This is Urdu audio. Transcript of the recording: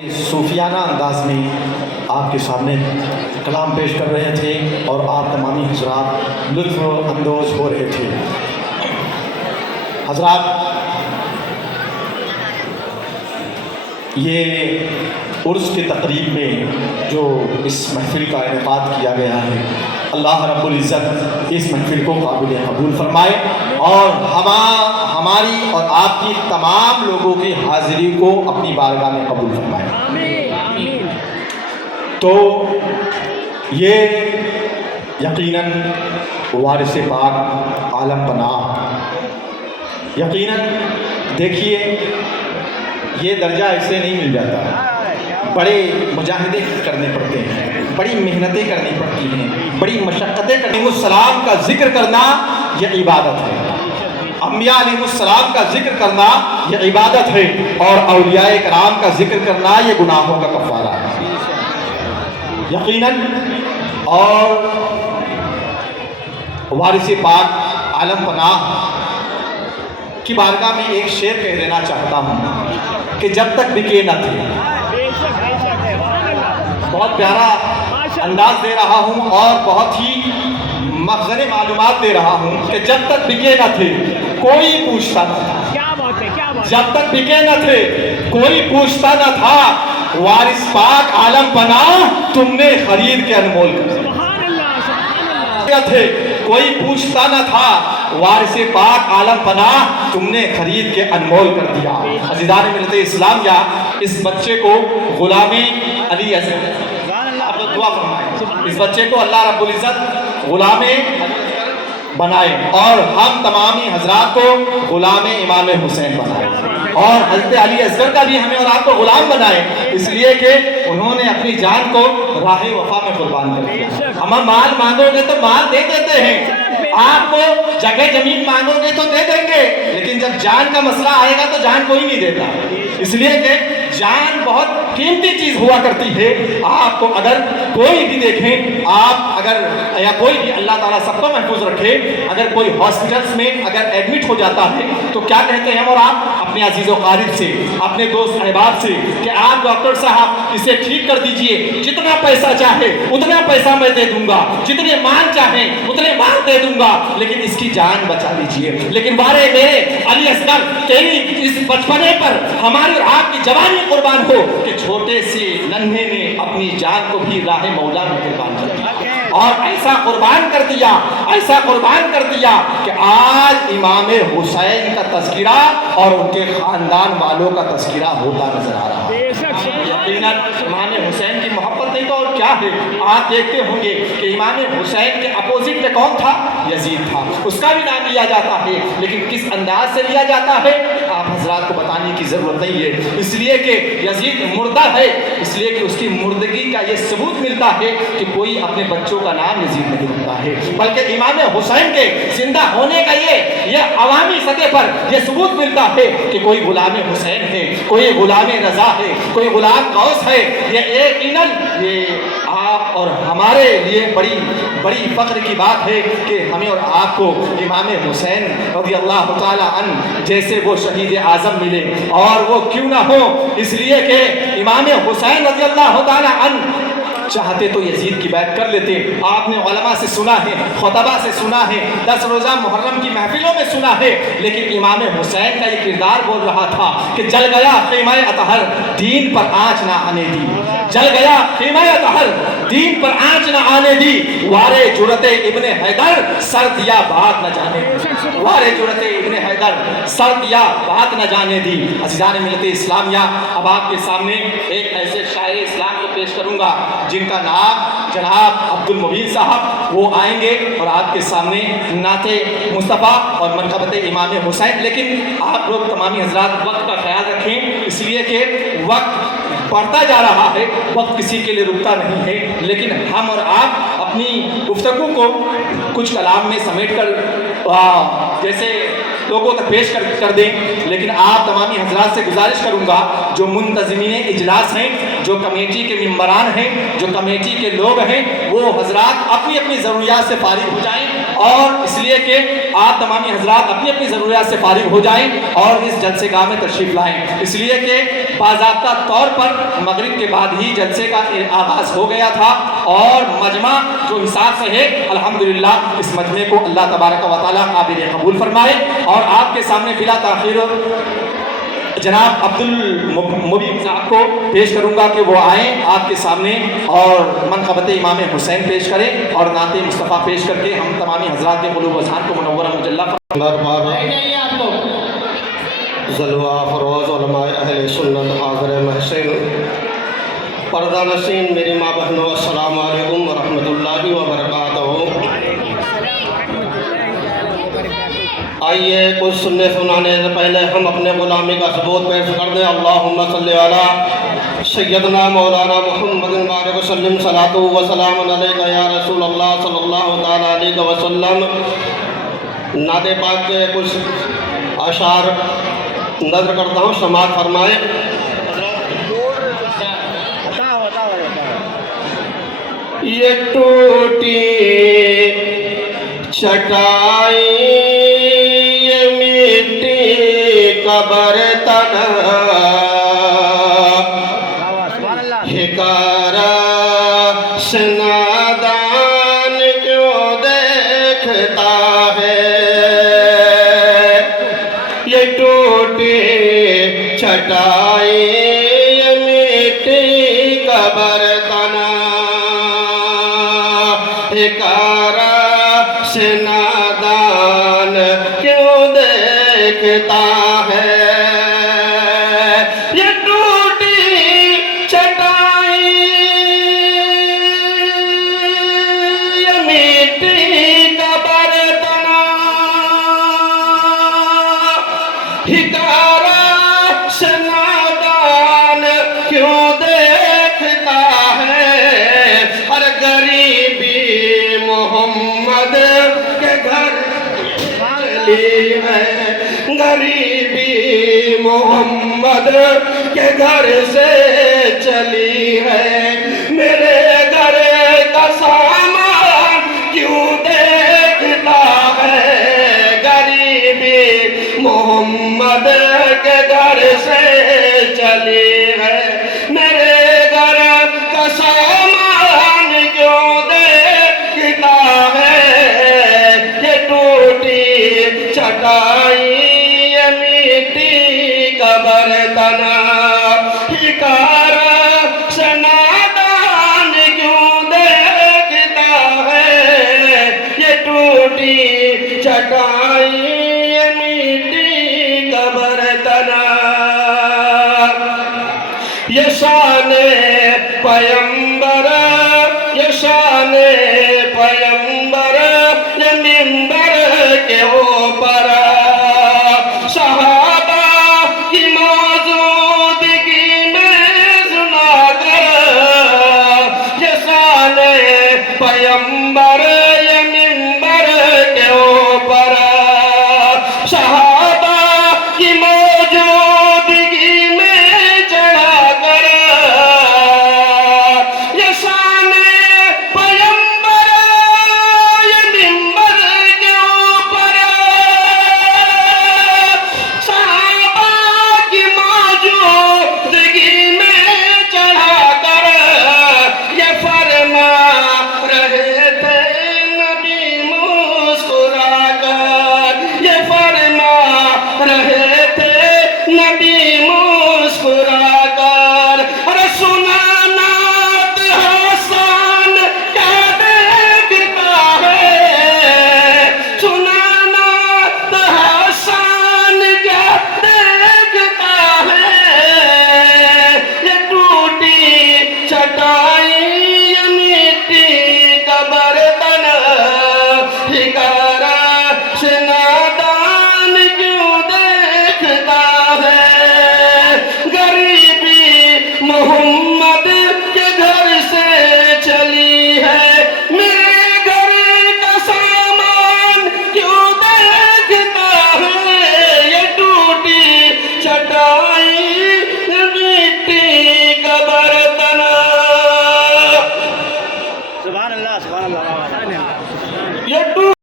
صوفیانہ انداز میں آپ کے سامنے کلام پیش کر رہے تھے اور آپ تمامی حضرات لطف اندوز ہو رہے تھے۔ حضرات، یہ عرس کی تقریب میں جو اس محفل کا انعقاد کیا گیا ہے، اللہ رب العزت اس محفل کو قابل قبول فرمائے اور ہماری اور آپ کی تمام لوگوں کی حاضری کو اپنی بارگاہ میں قبول فرمائے۔ تو یہ یقیناً وارث پاک عالم پناہ، یقیناً دیکھیے یہ درجہ ایسے نہیں مل جاتا، بڑے مجاہدے کرنے پڑتے ہیں، بڑی محنتیں کرنی پڑتی ہیں، بڑی مشقتیں کرنی۔ السلام کا ذکر کرنا یہ عبادت ہے، انبیاء علیہ السلام کا ذکر کرنا یہ عبادت ہے، اور اولیاء کرام کا ذکر کرنا یہ گناہوں کا کفارہ ہے یقیناً۔ اور وارث پاک عالم پناہ کی بارگاہ میں ایک شعر کہہ دینا چاہتا ہوں کہ جب تک بکے نہ تھے، بہت پیارا انداز دے رہا ہوں اور بہت ہی مخزن معلومات دے رہا ہوں کہ جب تک بکے نہ تھے کوئی پوچھتا نہ تھا، جب تک بکے نہ تھے کوئی پوچھتا نہ تھا، وارث پاک عالم پناہ تم نے خرید کے انمول کر دیا تھے، کوئی پوچھتا نہ تھا، وارث پاک عالم پناہ تم نے خرید کے انمول کر دیا۔ عزیزان ملت اسلام، یا اس بچے کو غلام علی اصغر، آپ لوگ دعا فرمائیں، اس بچے کو اللہ رب العزت غلام بنائے اور ہم تمامی حضرات کو غلام امام حسین بنائے، اور حضرت علی اصغر کا بھی ہمیں اور آپ کو غلام بنائے، اس لیے کہ انہوں نے اپنی جان کو راہ وفا میں قربان کر دیا۔ ہم مال مانگو گے تو مال دے دیتے ہیں، آپ کو جگہ زمین مانگو گے تو دے دیں گے، لیکن جب جان کا مسئلہ آئے گا تو جان کوئی نہیں دیتا، اس لیے کہ جان بہت قیمتی چیز ہوا کرتی ہے۔ آپ کو اگر کوئی بھی دیکھیں، آپ اگر یا کوئی بھی، اللہ تعالیٰ سب کو محفوظ رکھے، اگر کوئی ہاسپٹلس میں اگر ایڈمٹ ہو جاتا ہے تو کیا کہتے ہیں، اور آپ اپنے عزیز و قارب سے، اپنے دوست احباب سے کہ آپ ڈاکٹر صاحب اسے ٹھیک کر دیجئے، جتنا پیسہ چاہے اتنا پیسہ میں دے دوں گا، جتنے مال چاہیں اتنے مال دے دوں گا، لیکن اس کی جان بچا لیجئے۔ لیکن بارے میرے علی اصغر، تیری اس بچپنے پر ہماری اور آپ کی جوانی قربان ہو کہ چھوٹے سے ننھے نے اپنی جان کو بھی راہ مولا میں قربان کر دیا، اور ایسا قربان کر دیا، ایسا قربان کر دیا کہ آج امام حسین کا تذکرہ اور ان کے خاندان والوں کا تذکرہ ہوتا نظر آ رہا ہے۔ یقیناً امام حسین کی محبت نہیں تو اور کیا ہے۔ آپ دیکھتے ہوں گے کہ امام حسین کے اپوزٹ میں کون تھا؟ یزید تھا، اس کا بھی نام لیا جاتا ہے، لیکن کس انداز سے لیا جاتا ہے آپ حضرات کو بتانے کی ضرورت نہیں ہے، اس لیے کہ یزید مردہ ہے، اس لیے کہ اس کی مردگی کا یہ ثبوت ملتا ہے کہ کوئی اپنے بچوں کا نام یزید نہیں رکھتا ہے، بلکہ امام حسین کے زندہ ہونے کا یہ عوامی سطح پر یہ ثبوت ملتا ہے کہ کوئی غلام حسین ہے، کوئی غلام رضا ہے، کوئی غلام غوث ہے۔ یہ یقیناً یہ آپ اور ہمارے لیے بڑی فخر کی بات ہے کہ ہمیں اور آپ کو امام حسین رضی اللہ تعالی عنہ جیسے وہ شہید اعظم ملے، اور وہ کیوں نہ ہو، اس لیے کہ امام حسین رضی اللہ تعالی عنہ چاہتے تو یزید کی بیعت کر لیتے۔ آپ نے علماء سے سنا ہے، خطبہ سے سنا ہے، 10 روزہ محرم کی محفلوں میں سنا ہے، لیکن امام حسین کا یہ کردار بول رہا تھا کہ جل گیا خیمہ اطہر، دین پر آنچ نہ آنے دی، جل گیا خیمہ اطہر، دین پر آنچ نہ آنے دی، وارے جرت ابن حیدر سر دیا بات نہ جانے دی، وارے جرت ابن حیدر سر دیا بات نہ جانے دی۔ عزیزان ملت اسلامیہ، اب آپ کے سامنے ایک ایسے شاعر اسلام کو پیش کروں گا جن کا نام جناب عبد المبین صاحب، وہ آئیں گے اور آپ کے سامنے نعت مصطفیٰ اور منقبت امام حسین، لیکن آپ لوگ تمامی حضرات وقت کا خیال رکھیں، اس لیے کہ وقت بڑھتا جا رہا ہے، وقت کسی کے لیے رکتا نہیں ہے، لیکن ہم اور آپ اپنی گفتگو کو کچھ کلام میں سمیٹ کر جیسے لوگوں تک پیش کر دیں، لیکن آپ تمامی حضرات سے گزارش کروں گا جو منتظمین اجلاس ہیں، جو کمیٹی کے ممبران ہیں، جو کمیٹی کے لوگ ہیں، وہ حضرات اپنی اپنی ضروریات سے فارغ ہو جائیں، اور اس لیے کہ آپ تمامی حضرات اپنی اپنی ضروریات سے فارغ ہو جائیں اور اس جلسے گاہ میں تشریف لائیں، اس لیے کہ باضابطہ طور پر مغرب کے بعد ہی جلسے کا آغاز ہو گیا تھا، اور مجمع جو حساب سے ہے الحمدللہ اس مجمع کو اللہ تبارک و تعالیٰ قابل قبول فرمائے۔ اور آپ کے سامنے بلا تاخیر جناب عبد المبین صاحب کو پیش کروں گا کہ وہ آئیں آپ کے سامنے اور منقبت امام حسین پیش کریں اور نعت مصطفیٰ پیش کر کے ہم تمامی حضرات کے قلوب و اذہان کو منورہ مجلہ ذلوہ فروز علماء اہل سنت حاضر محسن پردہ نشین میری ماں بہنوں السلام علیکم ورحمۃ اللہ وبرکاتہ۔ آئیے کچھ سننے سنانے سے پہلے ہم اپنے غلامی کا ثبوت پیش کر دیں۔ اللہم صلی علی سیدنا مولانا محمد بارک وسلم صلاۃ و سلام علیک یا رسول اللہ صلی اللہ تعالیٰ علیہ وسلم۔ نعت پاک کے کچھ اشعار نظر کرتا ہوں، سماعت فرمائیں۔ یہ ٹوٹی چٹائی یہ مٹی کا برتن حکارہ سے نادان کیوں دیکھتا ہے، یہ ٹوٹی چٹائی یہ مٹی کا برتن حکارہ سے نادان کیوں دیکھتا ہے، یہ ٹوٹی چٹائی یہ مٹی کا برتن حکارہ سے نادان کیوں دیکھتا ہے، ہر غریبی محمد کے گھر چلی ہے، غریبی محمد کے گھر سے چلی ہے، میرے گھر کا سامان کیوں دیکھتا ہے، غریبی محمد کے گھر سے چلی ہے، میرے گھر کا سامان کیوں دیکھتا ہے، یہ ٹوٹی چٹائی یہ مٹی کا برتن حکارہ سے نادان کیوں دیکھتا ہے، یہ ٹوٹی چٹائی یہ مٹی کا برتن، یہ شان پیمبر یہ شان پیمبر